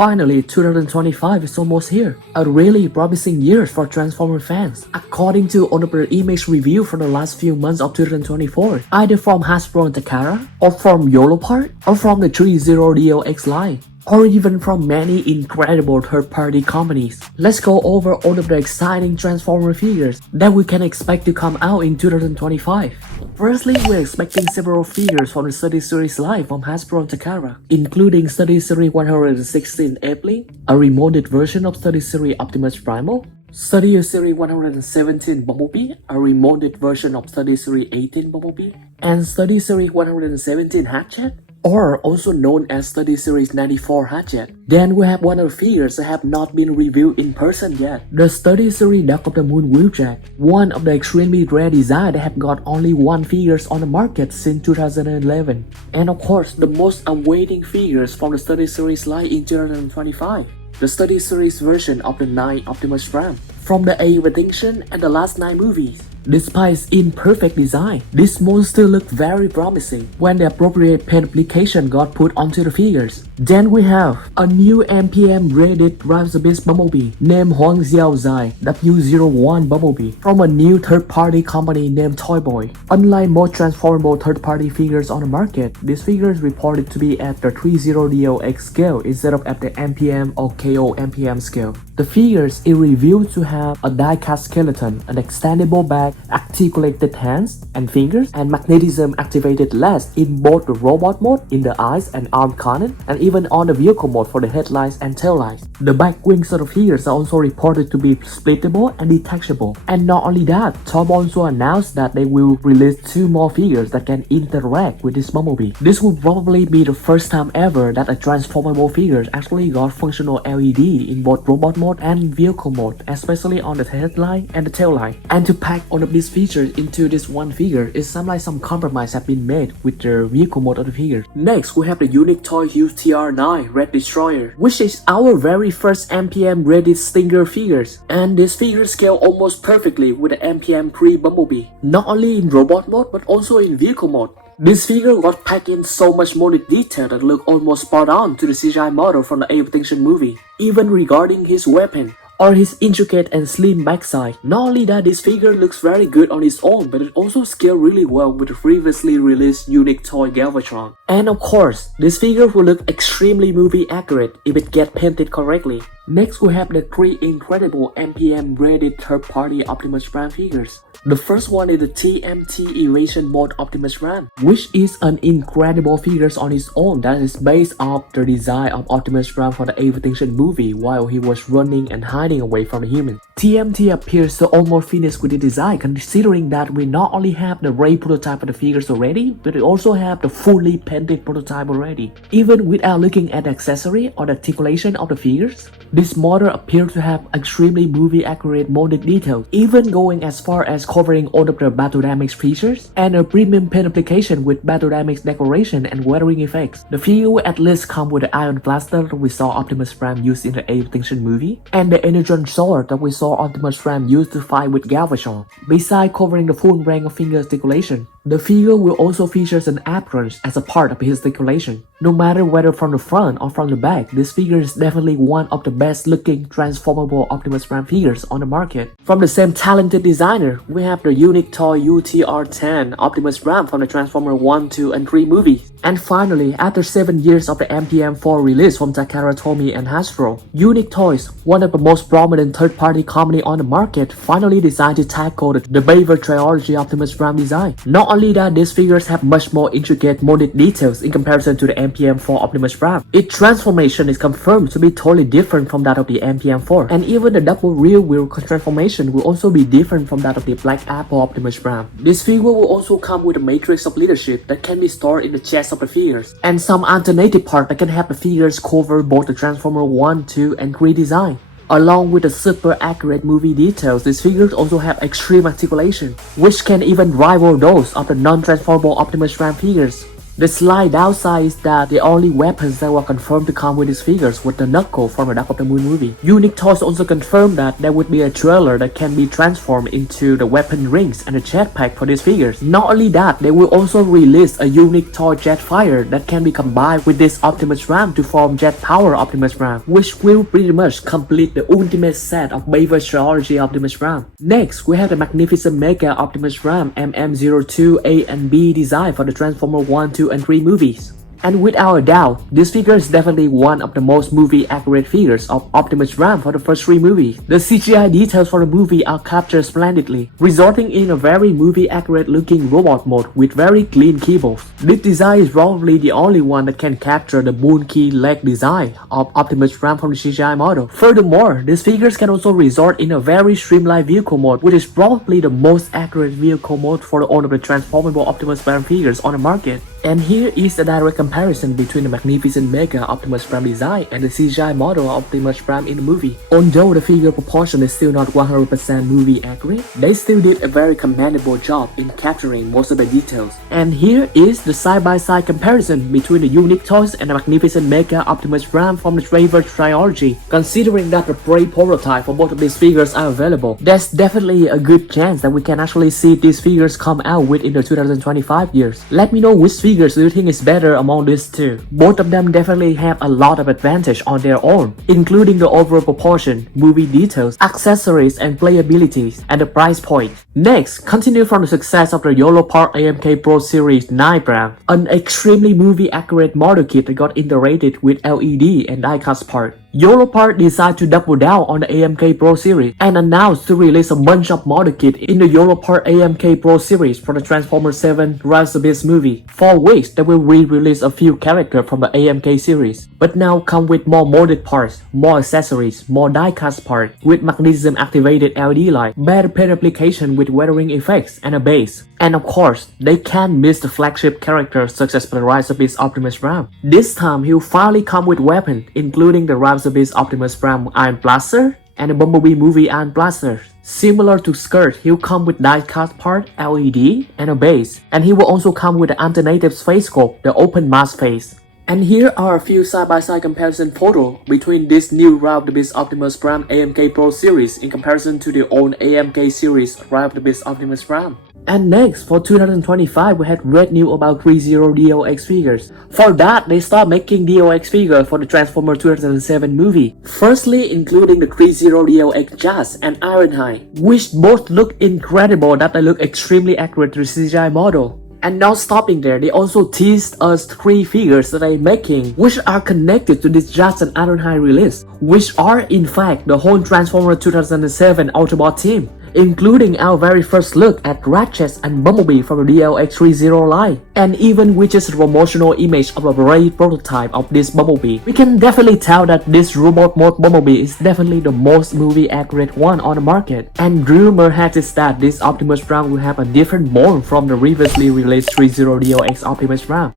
Finally, 2025 is almost here, a really promising year for Transformers fans. According to one of the image review from the last few months of 2024, either from Hasbro and Takara, or from Yolopark, or from the ThreeZero DOX line, or even from many incredible third-party companies. Let's go over all of the exciting Transformer figures that we can expect to come out in 2025. Firstly, we're expecting several figures from the studioseries line from Hasbro and Takara, including studioseries 116 Apelinq, a remodeled version of studioseries Optimus Primal, studioseries 117 Bumblebee, a remodeled version of studioseries 18 Bumblebee, and studioseries 117 Hatchet, or also known as studioseries 94 Hatchet. Then we have one of the figures that have not been reviewed in person yet, the studioseries darkofthemoon Wheeljack, one of the extremely rare designs that have got only one figures on the market since 2011. And of course, the most awaiting figures from the studioseries line in 2025. The studioseries version of the 9 Optimus Prime from the Extinction and the last 9 movies. Despite its imperfect design, this monster looked very promising when the appropriate paint application got put onto the figures. Then we have a new MPM rated Ratchet Bumblebee named Huang Xiaozai W01 Bumblebee from a new third-party company named ToyBot. Unlike most transformable third-party figures on the market, this figure is reported to be at the ThreeZero DOX scale instead of at the MPM or KO MPM scale. The figures is revealed to have a die-cast skeleton, an extendable back, articulated hands and fingers, and magnetism activated legs in both the robot mode in the eyes and arm cannon, and even on the vehicle mode for the headlights and taillights. The back wings of the figures are also reported to be splittable and detachable. And not only that, ToyBot also announced that they will release 2 more figures that can interact with this Bumblebee. This will probably be the first time ever that a transformable figure actually got functional LED in both robot mode and vehicle mode, especially on the headlight and the taillight. And to pack all of these features into this one figure, it seems like some compromise have been made with the vehicle mode of the figure. Next, we have the uniquetoys UTR9 Red Destroyer, which is our very first MPM rated Stinger figures. And this figure scale almost perfectly with the MPM pre-Bumblebee, not only in robot mode but also in vehicle mode. This figure got packed in so much molded detail that looked almost spot on to the CGI model from the Extinction movie, even regarding his weapon or his intricate and slim backside. Not only that, this figure looks very good on its own, but it also scaled really well with the previously released unique toy Galvatron. And of course, this figure will look extremely movie accurate if it gets painted correctly. Next, we have the 3 incredible MPM rated third-party Optimus Prime figures. The first one is the TMT Evasion mode Optimus Prime, which is an incredible figure on its own that is based off the design of Optimus Prime for the Extinction movie while he was running and hiding away from the humans. TMT appears to almost finish with the design, considering that we not only have the raw prototype of the figures already, but we also have the fully painted prototype already. Even without looking at the accessory or the articulation of the figures, this model appears to have extremely movie accurate molded details, even going as far as covering all of the battle damage features and a premium paint application with battle damage decoration and weathering effects. The figure will at least come with the iron blaster that we saw Optimus Prime use in the Extinction movie, and the energon sword that we saw Optimus Prime use to fight with Galvatron. Besides covering the full range of finger articulation, the figure will also feature an apron as a part of his articulation. No matter whether from the front or from the back, this figure is definitely one of the best looking transformable Optimus Prime figures on the market. From the same talented designer, we have the unique toy UTR10 Optimus Prime from the Transformers 1, 2, and 3 movies. And finally, after 7 years of the MPM4 release from Takara Tomy and Hasbro, uniquetoys, one of the most prominent third-party company on the market, finally decided to tackle the Bayverse trilogy Optimus Prime design. Not only that, these figures have much more intricate molded details in comparison to the MPM4 Optimus Prime. Its transformation is confirmed to be totally different from that of the MPM4, and even the double rear wheel transformation will also be different from that of the Black Apple Optimus Prime. This figure will also come with a matrix of leadership that can be stored in the chest of the figures, and some alternative part that can have the figures cover both the Transformer 1, 2, and 3 design. Along with the super accurate movie details, these figures also have extreme articulation, which can even rival those of the non-transformable Optimus Prime figures. The slight downside is that the only weapons that were confirmed to come with these figures was the knuckle from the Dark of the Moon movie. uniquetoys also confirmed that there would be a trailer that can be transformed into the weapon rings and the jetpack for these figures. Not only that, they will also release a unique toy Jetfire that can be combined with this Optimus Prime to form Jet Power Optimus Prime, which will pretty much complete the ultimate set of Bayverse trilogy Optimus Prime. Next, we have the magnificentmecha Optimus Prime MM02 A and B design for the Transformer 1, 2 and 3 movies. And without a doubt, this figure is definitely one of the most movie-accurate figures of Optimus Prime for the first 3 movies. The CGI details for the movie are captured splendidly, resulting in a very movie-accurate looking robot mode with very clean keyboards. This design is probably the only one that can capture the moon key leg design of Optimus Prime from the CGI model. Furthermore, these figures can also result in a very streamlined vehicle mode, which is probably the most accurate vehicle mode for all of the transformable Optimus Prime figures on the market. And here is a direct comparison between the magnificentmecha Optimus Prime design and the CGI model of Optimus Prime in the movie. Although the figure proportion is still not 100% movie accurate, they still did a very commendable job in capturing most of the details. And here is the side-by-side comparison between the uniquetoys and the magnificentmecha Optimus Prime from the Bayverse trilogy. Considering that the pre-prototype for both of these figures are available, there's definitely a good chance that we can actually see these figures come out within the 2025 years. Let me know which figures do you think is better among these two. Both of them definitely have a lot of advantage on their own, including the overall proportion, movie details, accessories and playabilities, and the price point. Next, continue from the success of the Yolopark AMK Pro Series 9 brand, an extremely movie accurate model kit that got integrated with LED and die-cast part. Yolopark decided to double down on the AMK Pro series and announced to release a bunch of model kits in the Yolopark AMK Pro series for the Transformers 7 Rise of Beast movie. For which they will re-release a few characters from the AMK series, but now come with more molded parts, more accessories, more die-cast parts with magnesium activated LED light, better paint application with weathering effects, and a base. And of course, they can't miss the flagship characters such as the Rise of Beast Optimus Prime. This time, he'll finally come with weapons, including the Rise of Beast Optimus Prime Iron Blaster and the Bumblebee movie Iron Blaster. Similar to Scourge, he'll come with die-cast part, LED, and a base. And he will also come with the alternative face scope, the open mask face. And here are a few side-by-side comparison photos between this new Rise of the Beast Optimus Prime AMK Pro series in comparison to the old AMK series Rise of the Beast Optimus Prime. And next, for 2025, we had read news about ThreeZero DOX figures. For that, they start making DOX figures for the Transformers 2007 movie. Firstly, including the ThreeZero DOX Jazz and Ironhide, which both look incredible that they look extremely accurate to the CGI model. And not stopping there, they also teased us 3 figures that they're making, which are connected to this Jazz and Ironhide release, which are in fact the whole Transformers 2007 Autobot team, including our very first look at Ratchet and Bumblebee from the DLX ThreeZero line, and even which is a promotional image of a raid prototype of this Bumblebee. We can definitely tell that this robot mode Bumblebee is definitely the most movie accurate one on the market, and rumor has it that this Optimus Prime will have a different mold from the previously released ThreeZero DLX Optimus Prime.